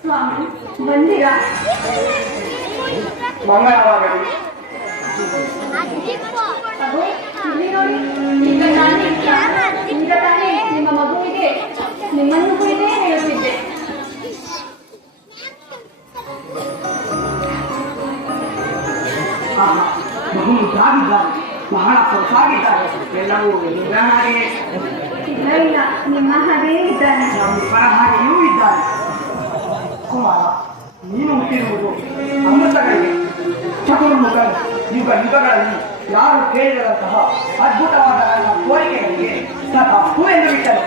स्वामी मंदिरा मंगळावागडी ಅದು ಇಲ್ಲಿ ನೋಡಿ ಈಗ ತಾನೇ ಈಗ ತಾನೇ ನಿಮ್ಮ ಮಗುವಿಗೆ ನಿಮ್ಮನ್ನು ಕುರಿತೇ ಹೇಳುತ್ತಿದ್ದೆ ಬಹು ಜಾಗಿದ್ದಾರೆ ಬಹಳ ಸೊಸಾಗಿದ್ದಾರೆ ಎಲ್ಲವೂ ಹಾಗೆ ಇಲ್ಲ ನಿಮ್ಮ ಹಾಗೇ ಇದ್ದಾನೆ. ನಮ್ಮ ಹಾಗೆಯೂ ಇದ್ದಾರೆ ಕುಮಾರ ನೀನು ಹುಟ್ಟಿರುವುದು ಅಮೃತಗಳಿಗೆ ಚತುರ್ಮುಖ ಯುಗ ಯುಗಗಳಲ್ಲಿ ಯಾರು ಕೇಳಿದಂತಹ ಅದ್ಭುತವಾದ ನನ್ನ ಕೋರಿಕೆಗಳಿಗೆ ತಪ್ಪು ಎಂದು ಬಿಟ್ಟರು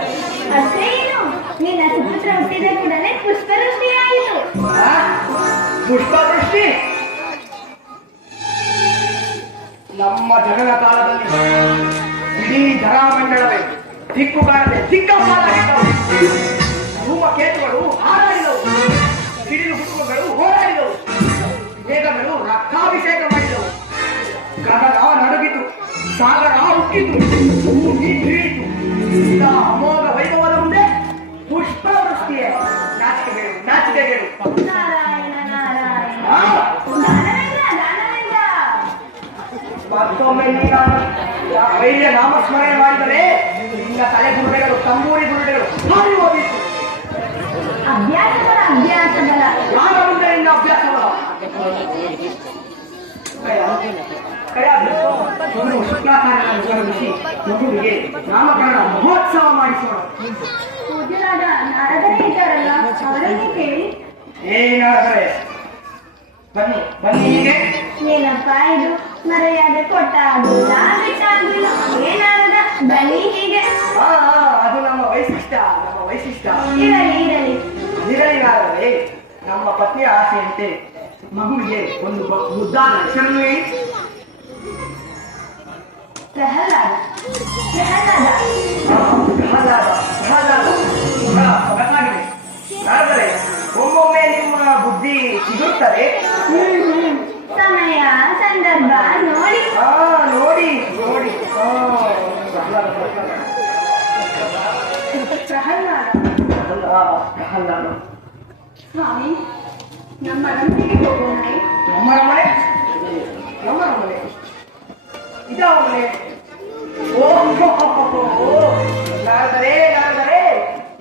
ಅಷ್ಟೇನು ನಿನ್ನ ಸುಪುತ್ರ ಹುಟ್ಟಿದ ಕೂಡಲೇ ಪುಷ್ಪವೃಷ್ಟಿಯಾಯಿತು? ಪುಷ್ಪವೃಷ್ಟಿ? ನಮ್ಮ ಜನನ ಕಾಲದಲ್ಲಿ ಇಡೀ ಜರಾಮಂಡಲವೇ ದಿಕ್ಕು ಕಾಣದೆ ದಿಕ್ಕಂಬಾಲಾಗಿದ್ದವು ಧೂಮಕೇತುಗಳು ಹಾರಾಡಿದವು. ಸಿಡಿಲು ಕುಟುಂಬಗಳು ಹೋರಾಡಿದವು. ವೇದಗಳು ರಕ್ತಾಭಿಷೇಕ ಮಾಡಿದವು. ಗಗನ ನಡುಗಿತು, ಸಾಗರ ಹುಟ್ಟಿತು. ಭೂಮಿ ಬೀಳಿತು. ಅಮೋಘ ಮತ್ತೊಮ್ಮೆ ನೀನು ವೈದ್ಯ ನಾಮಸ್ಮರಣೆ ಮಾಡಿದರೆ ನಿನ್ನ ತಲೆ ಗುರುಡೆಗಳು ತಂಬೂರಿ ಗುರುಡೆಗಳು ಹಾರಿ ಹೋಗಿತ್ತು. ಅಭ್ಯಾಸಗಳ ಬಲ ಅಭ್ಯಾಸ ಬಲ ಯಾರ ಮುಂದೆ ನಿನ್ನ ಮಗುವಿಗೆ ನಾಮಕರಣ ಮಹೋತ್ಸವ ಮಾಡಿಸೋಣ. ಏನಾದರೆ ಬನ್ನಿ ಬನ್ನಿ ಹೀಗೆ. ಏನಪ್ಪ ಇದು? ಮರೆಯಾದ ಕೊಟ್ಟಾಗಿಲ್ಲ ಬಿಟ್ಟಾಗಿಲ್ಲ ಏನಾರದ? ಬನ್ನಿ ಹೀಗೆ. ಆ ಆ, ಅದು ನಮ್ಮ ವೈಶಿಷ್ಟ ನಮ್ಮ ವೈಶಿಷ್ಟ್ಯ. ಇರಲಿ ಇರಲಿ. ನಮ್ಮ ಪತ್ನಿಯ ಆಸೆಯಂತೆ ಮಗುವಿಗೆ ಒಂದು ಬ- ಮುದ್ದಾದ ಹೆಸರನ್ನು ಹೇಳಿ ಪ್ರಹ್ಲಾದ. ಪ್ರಹ್ಲಾದ ಪ್ರಹ್ಲಾದ ಪ್ರಹ್ಲಾದ. ಬಹಳ ಸೊಗಸಾಗಿದೆ ಆದರೆ ಒಮ್ಮೊಮ್ಮೆ ನಿಮ್ಮ ಬುದ್ಧಿ ಚಿಗುರುತ್ತದೆ ಹ್ಮ್ ಹ್ಮ್. ಸಮಯ ಸಂದರ್ಭ ನೋಡಿ. ಆ ನೋಡಿ ಸ್ವಾಮಿ ನಮ್ಮ ನಂಬಿಕೆ ಹೋಗೋಣ ನಮ್ಮ ಮನೆ ನಮ್ಮ ಮನೆ ಇದಾವ ಮನೆ. ನಾರದರೆ ನಾರದರೆ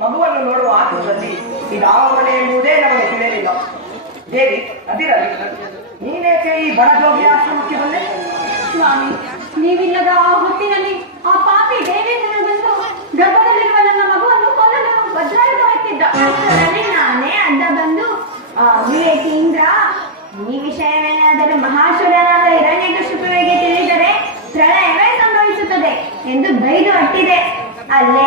ಮಗುವನ್ನು ನೋಡುವ ಆತುರದಲ್ಲಿ ಇದಾವ ಮನೆ ಎಂಬುದೇ ನಮಗೆ ತಿಳಿಯಲಿಲ್ಲ. ದೇವಿ ಅದಿರಲಿ. ಬಡ ಜೋಗಿ ಆಶ್ರಮಕ್ಕೆ ಬಂದೆ ಸ್ವಾಮಿ ನೀವಿಲ್ಲದ ಆ ಹೊತ್ತಿನಲ್ಲಿ ಆ ಪಾಪಿ ದೇವೇಂದ್ರನು ಬಂದು ಗರ್ಭದಲ್ಲಿರುವ ನನ್ನ ಮಗುವನ್ನು ಕೊಲ್ಲಲು ವಜ್ರಾಯುಧ ಹೊತ್ತಿದ್ದ ನಾನೇ ಅಡ್ಡ ಬಂದು ವಿವೇಕಿ ಇಂದ್ರ ಈ ವಿಷಯವೇನಾದರೂ ಮಹಾಶುರನಾದ ಹಿರಣ್ಯಕಶಿಪುವಿಗೆ ತಿಳಿದರೆ ಪ್ರಳಯವೇ ಸಂಭವಿಸುತ್ತದೆ ಎಂದು ಬೈದು ಅಟ್ಟಿದೆ. ಅಲ್ಲೇ